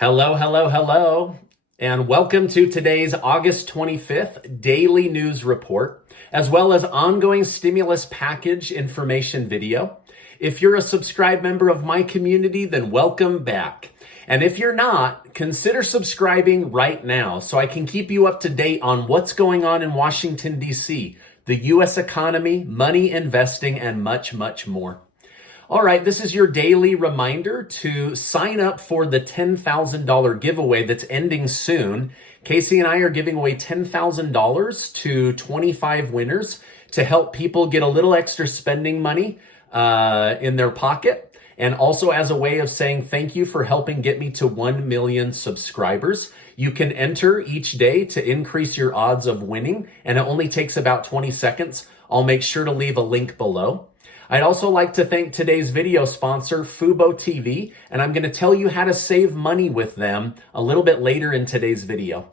Hello, hello, hello, and welcome to today's August 25th daily news report, as well as ongoing stimulus package information video. If you're a subscribed member of my community, then welcome back. And if you're not, consider subscribing right now so I can keep you up to date on what's going on in Washington, D.C., the U.S. economy, money, investing, and much, much more. All right, this is your daily reminder to sign up for the $10,000 giveaway that's ending soon. Casey and I are giving away $10,000 to 25 winners to help people get a little extra spending money in their pocket, and also as a way of saying thank you for helping get me to 1 million subscribers. You can enter each day to increase your odds of winning, and it only takes about 20 seconds. I'll make sure to leave a link below. I'd also like to thank today's video sponsor, fuboTV, and I'm going to tell you how to save money with them a little bit later in today's video.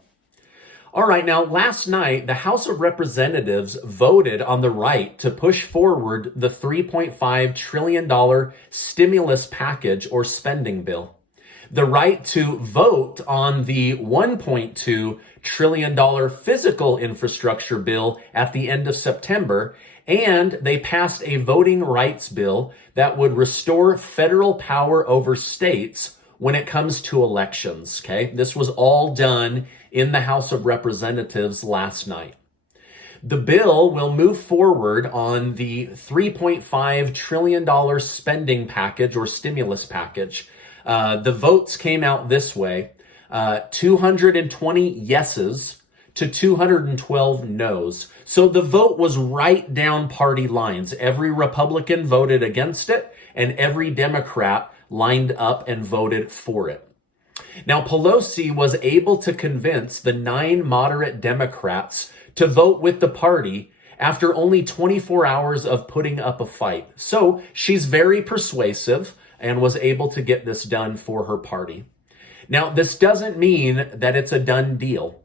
All right, now last night, the House of Representatives voted on the right to push forward the $3.5 trillion stimulus package or spending bill. The right to vote on the $1.2 trillion physical infrastructure bill at the end of September, and they passed a voting rights bill that would restore federal power over states when it comes to elections, okay? This was all done in the House of Representatives last night. The bill will move forward on the $3.5 trillion spending package or stimulus package. The votes came out this way, 220 yeses to 212 noes. So the vote was right down party lines. Every Republican voted against it, and every Democrat lined up and voted for it. Now, Pelosi was able to convince the 9 moderate Democrats to vote with the party after only 24 hours of putting up a fight. So she's very persuasive and was able to get this done for her party. Now, this doesn't mean that it's a done deal.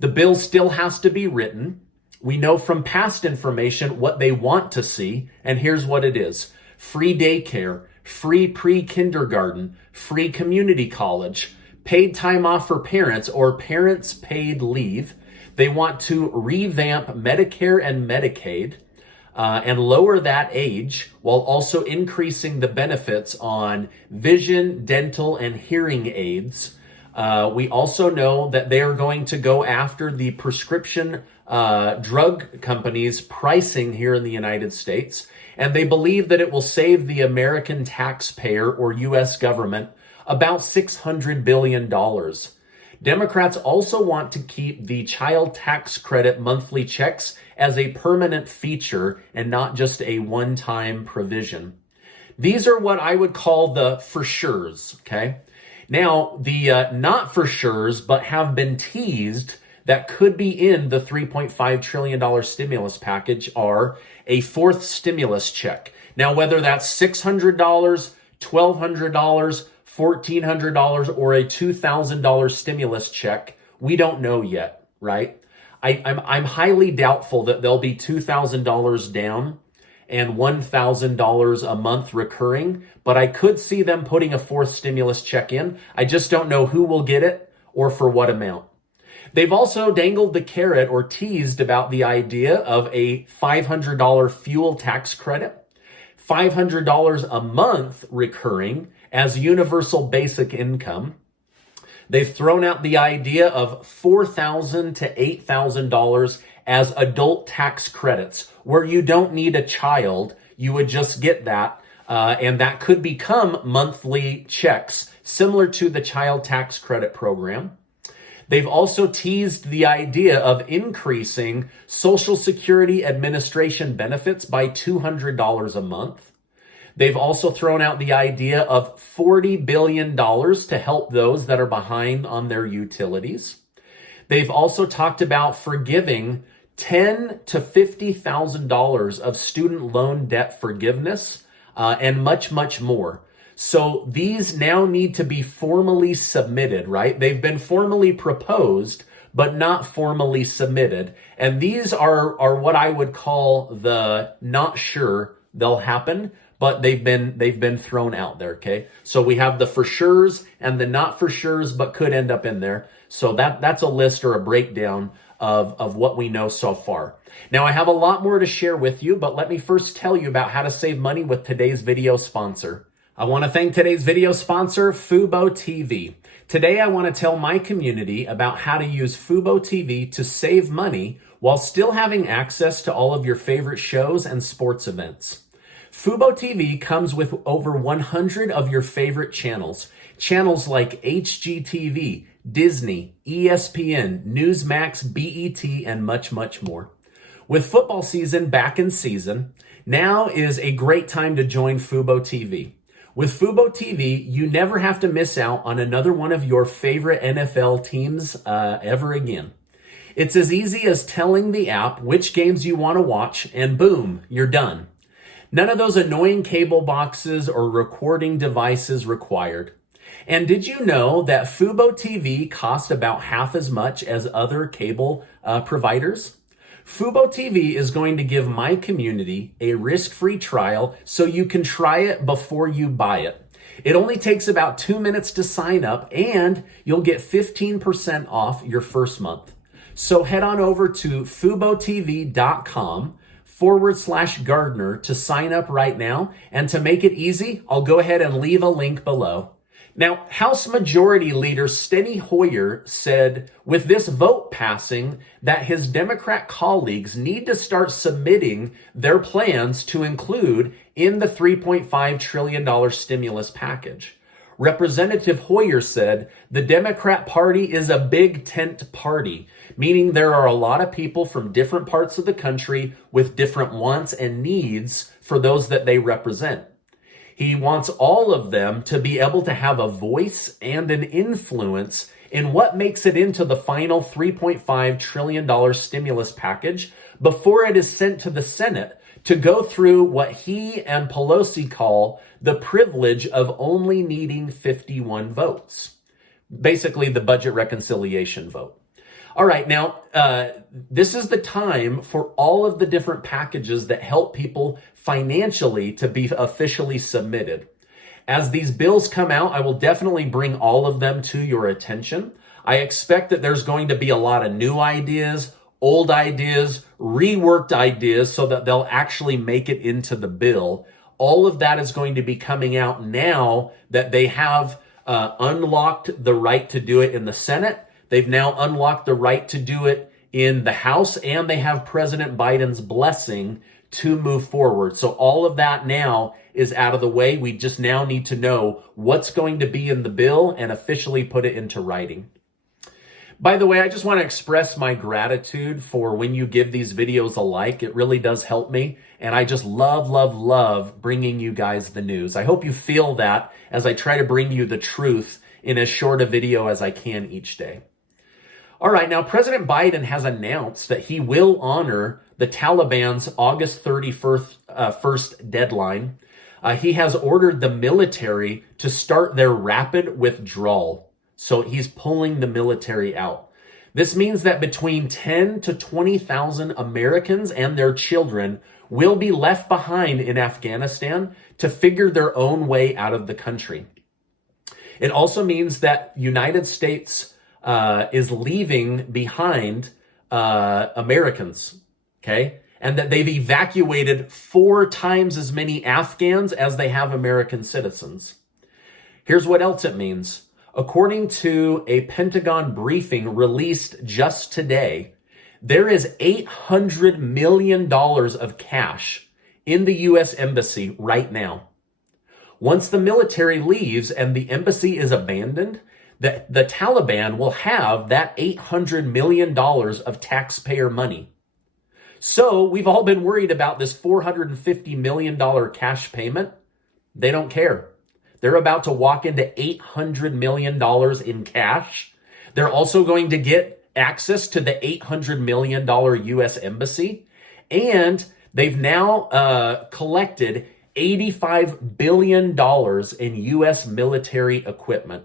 The bill still has to be written. We know from past information what they want to see, and here's what it is. Free daycare, free pre-kindergarten, free community college, paid time off for parents or parents' paid leave. They want to revamp Medicare and Medicaid and lower that age while also increasing the benefits on vision, dental, and hearing aids. We also know that they are going to go after the prescription drug companies' pricing here in the United States, and they believe that it will save the American taxpayer or U.S. government about $600 billion. Democrats also want to keep the child tax credit monthly checks as a permanent feature and not just a one-time provision. These are what I would call the for sures, okay? Now, the not for sures, but have been teased that could be in the $3.5 trillion stimulus package are a fourth stimulus check. Now, whether that's $600, $1,200, $1,400, or a $2,000 stimulus check, we don't know yet, right? I'm highly doubtful that there'll be $2,000 down and $1,000 a month recurring, but I could see them putting a fourth stimulus check in. I just don't know who will get it or for what amount. They've also dangled the carrot or teased about the idea of a $500 fuel tax credit, $500 a month recurring as universal basic income. They've thrown out the idea of $4,000 to $8,000 as adult tax credits, where you don't need a child, you would just get that, and that could become monthly checks, similar to the child tax credit program. They've also teased the idea of increasing Social Security Administration benefits by $200 a month. They've also thrown out the idea of $40 billion to help those that are behind on their utilities. They've also talked about forgiving $10,000 to $50,000 of student loan debt forgiveness and much, much more. So these now need to be formally submitted, right? They've been formally proposed, but not formally submitted. And these are what I would call the not sure they'll happen, but they've been thrown out there, okay? So we have the for sures and the not for sures, but could end up in there. So that's a list or a breakdown of what we know so far. Now, I have a lot more to share with you, but let me first tell you about how to save money with today's video sponsor. I want to thank today's video sponsor, fuboTV. Today, I want to tell my community about how to use fuboTV to save money while still having access to all of your favorite shows and sports events. fuboTV comes with over 100 of your favorite channels. Channels like HGTV, Disney, ESPN, Newsmax, BET, and much, much more. With football season back in season, now is a great time to join fuboTV. With fuboTV, you never have to miss out on another one of your favorite NFL teams ever again. It's as easy as telling the app which games you want to watch, and boom, you're done. None of those annoying cable boxes or recording devices required. And did you know that fuboTV costs about half as much as other cable providers? fuboTV is going to give my community a risk-free trial so you can try it before you buy it. It only takes about 2 minutes to sign up, and you'll get 15% off your first month. So head on over to fubotv.com/Gardner to sign up right now. And to make it easy, I'll go ahead and leave a link below. Now, House Majority Leader Steny Hoyer said with this vote passing that his Democrat colleagues need to start submitting their plans to include in the $3.5 trillion stimulus package. Representative Hoyer said the Democrat Party is a big tent party, meaning there are a lot of people from different parts of the country with different wants and needs for those that they represent. He wants all of them to be able to have a voice and an influence in what makes it into the final $3.5 trillion stimulus package before it is sent to the Senate to go through what he and Pelosi call the privilege of only needing 51 votes. Basically, the budget reconciliation vote. All right, now, this is the time for all of the different packages that help people financially to be officially submitted. As these bills come out, I will definitely bring all of them to your attention. I expect that there's going to be a lot of new ideas, old ideas, reworked ideas so that they'll actually make it into the bill. All of that is going to be coming out now that they have unlocked the right to do it in the Senate. They've now unlocked the right to do it in the House, and they have President Biden's blessing to move forward. So all of that now is out of the way. We just now need to know what's going to be in the bill and officially put it into writing. By the way, I just want to express my gratitude for when you give these videos a like. It really does help me. And I just love bringing you guys the news. I hope you feel that as I try to bring you the truth in as short a video as I can each day. All right, now President Biden has announced that he will honor the Taliban's August 31st deadline. He has ordered the military to start their rapid withdrawal. So he's pulling the military out. This means that between 10 to 20,000 Americans and their children will be left behind in Afghanistan to figure their own way out of the country. It also means that United States is leaving behind Americans, okay? And that they've evacuated 4 times as many Afghans as they have American citizens. Here's what else it means. According to a Pentagon briefing released just today, there is $800 million of cash in the U.S. Embassy right now. Once the military leaves and the embassy is abandoned, the Taliban will have that $800 million of taxpayer money. So we've all been worried about this $450 million cash payment. They don't care. They're about to walk into $800 million in cash. They're also going to get access to the $800 million U.S. Embassy. And they've now collected $85 billion in U.S. military equipment.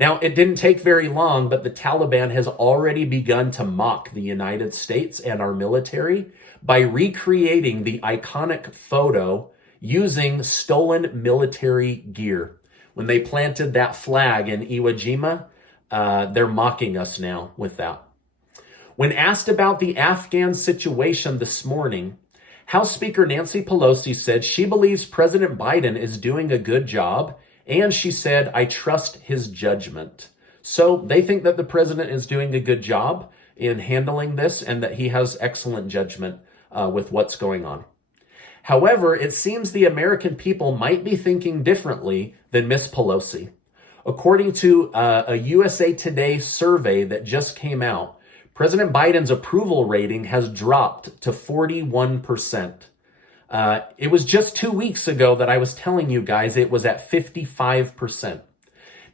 Now, it didn't take very long, but the Taliban has already begun to mock the United States and our military by recreating the iconic photo using stolen military gear. When they planted that flag in Iwo Jima, they're mocking us now with that. When asked about the Afghan situation this morning, House Speaker Nancy Pelosi said she believes President Biden is doing a good job, and she said, "I trust his judgment." So they think that the president is doing a good job in handling this and that he has excellent judgment with what's going on. However, it seems the American people might be thinking differently than Miss Pelosi. According to a USA Today survey that just came out, President Biden's approval rating has dropped to 41%. It was just 2 weeks ago that I was telling you guys it was at 55%.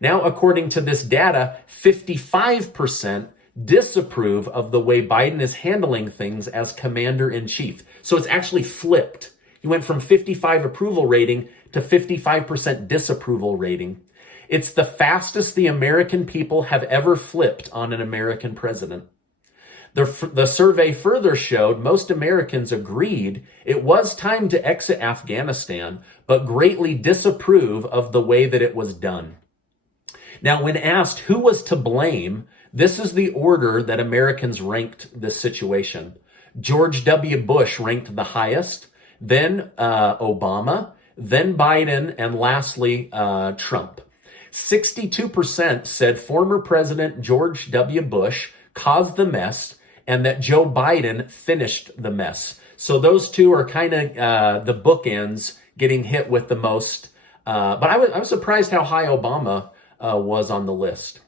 Now, according to this data, 55% disapprove of the way Biden is handling things as commander-in-chief. So it's actually flipped. He went from 55 approval rating to 55% disapproval rating. It's the fastest the American people have ever flipped on an American president. The survey further showed most Americans agreed it was time to exit Afghanistan, but greatly disapprove of the way that it was done. Now, when asked who was to blame, this is the order that Americans ranked this situation. George W. Bush ranked the highest, then Obama, then Biden, and lastly, Trump. 62% said former President George W. Bush caused the mess and that Joe Biden finished the mess. So those two are kind of the bookends getting hit with the most. But I was surprised how high Obama was on the list.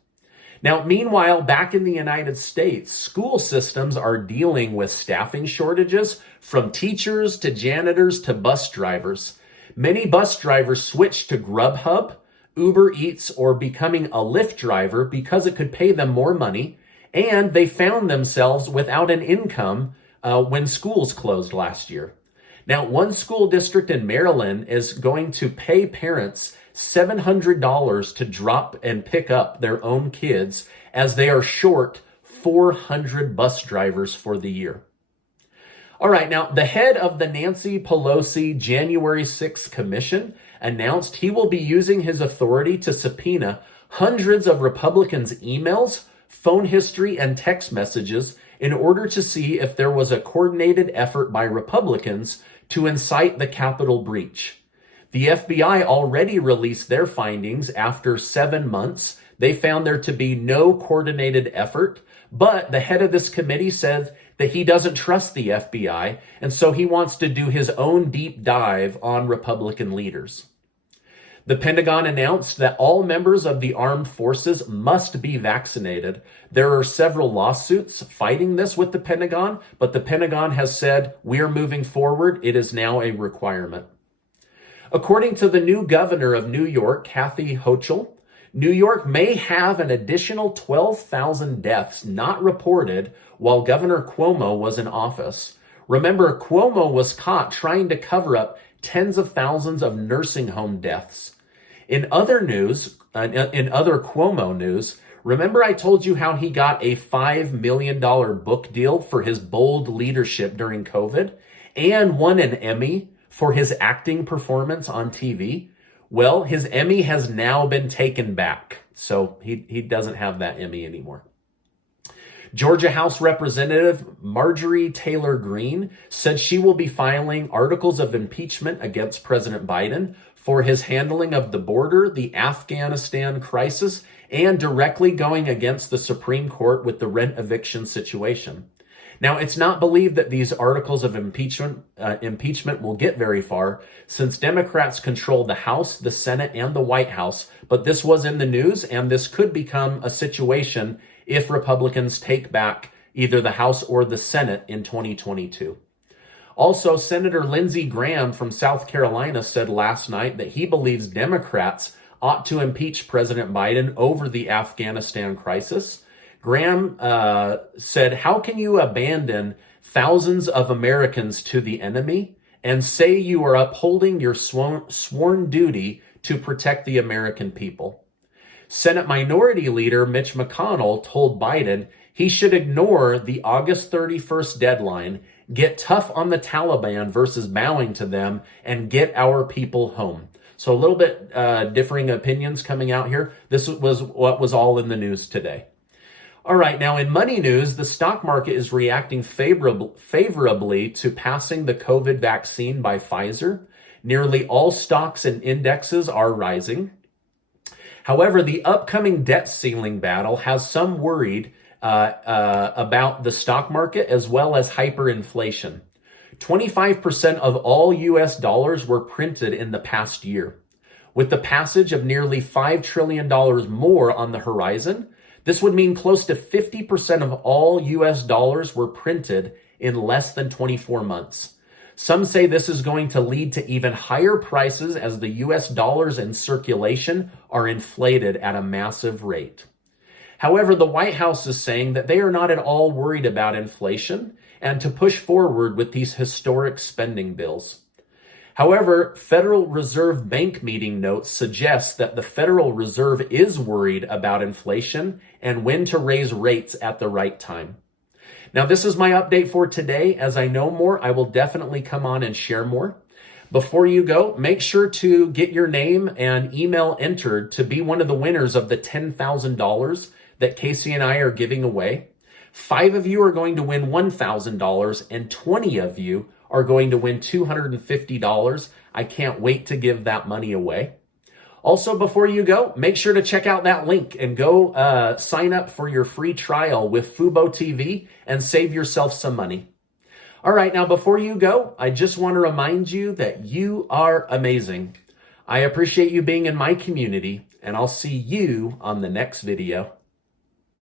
Now, meanwhile, back in the United States, school systems are dealing with staffing shortages from teachers to janitors to bus drivers. Many bus drivers switched to Grubhub, Uber Eats, or becoming a Lyft driver because it could pay them more money, and they found themselves without an income when schools closed last year. Now, one school district in Maryland is going to pay parents $700 to drop and pick up their own kids as they are short 400 bus drivers for the year. All right, now the head of the Nancy Pelosi January 6th commission announced he will be using his authority to subpoena hundreds of Republicans' emails, phone history, and text messages in order to see if there was a coordinated effort by Republicans to incite the Capitol breach. The FBI already released their findings after 7 months. They found there to be no coordinated effort, but the head of this committee said that he doesn't trust the FBI, and so he wants to do his own deep dive on Republican leaders. The Pentagon announced that all members of the armed forces must be vaccinated. There are several lawsuits fighting this with the Pentagon, but the Pentagon has said, we are moving forward. It is now a requirement. According to the new governor of New York, Kathy Hochul, New York may have an additional 12,000 deaths not reported while Governor Cuomo was in office. Remember, Cuomo was caught trying to cover up tens of thousands of nursing home deaths. In other news, in other Cuomo news, remember I told you how he got a $5 million book deal for his bold leadership during COVID and won an Emmy for his acting performance on TV? Well, his Emmy has now been taken back, so he doesn't have that Emmy anymore. Georgia House Representative Marjorie Taylor Greene said she will be filing articles of impeachment against President Biden for his handling of the border, the Afghanistan crisis, and directly going against the Supreme Court with the rent eviction situation. Now, it's not believed that these articles of impeachment will get very far, since Democrats control the House, the Senate, and the White House. But this was in the news, and this could become a situation if Republicans take back either the House or the Senate in 2022. Also, Senator Lindsey Graham from South Carolina said last night that he believes Democrats ought to impeach President Biden over the Afghanistan crisis. Graham said, how can you abandon thousands of Americans to the enemy and say you are upholding your sworn duty to protect the American people? Senate Minority Leader Mitch McConnell told Biden he should ignore the August 31st deadline get tough on the Taliban versus bowing to them, and get our people home. So a little bit differing opinions coming out here. This was what was all in the news today. All right, now in money news, the stock market is reacting favorably to passing the COVID vaccine by Pfizer. Nearly all stocks and indexes are rising. However, the upcoming debt ceiling battle has some worried about the stock market as well as hyperinflation. 25% of all US dollars were printed in the past year. With the passage of nearly $5 trillion more on the horizon, this would mean close to 50% of all US dollars were printed in less than 24 months. Some say this is going to lead to even higher prices as the US dollars in circulation are inflated at a massive rate. However, the White House is saying that they are not at all worried about inflation and to push forward with these historic spending bills. However, Federal Reserve Bank meeting notes suggest that the Federal Reserve is worried about inflation and when to raise rates at the right time. Now, this is my update for today. As I know more, I will definitely come on and share more. Before you go, make sure to get your name and email entered to be one of the winners of the $10,000 that Casey and I are giving away. 5 of you are going to win $1,000 and 20 of you are going to win $250. I can't wait to give that money away. Also, before you go, make sure to check out that link and go sign up for your free trial with fuboTV and save yourself some money. All right, now before you go, I just want to remind you that you are amazing. I appreciate you being in my community, and I'll see you on the next video.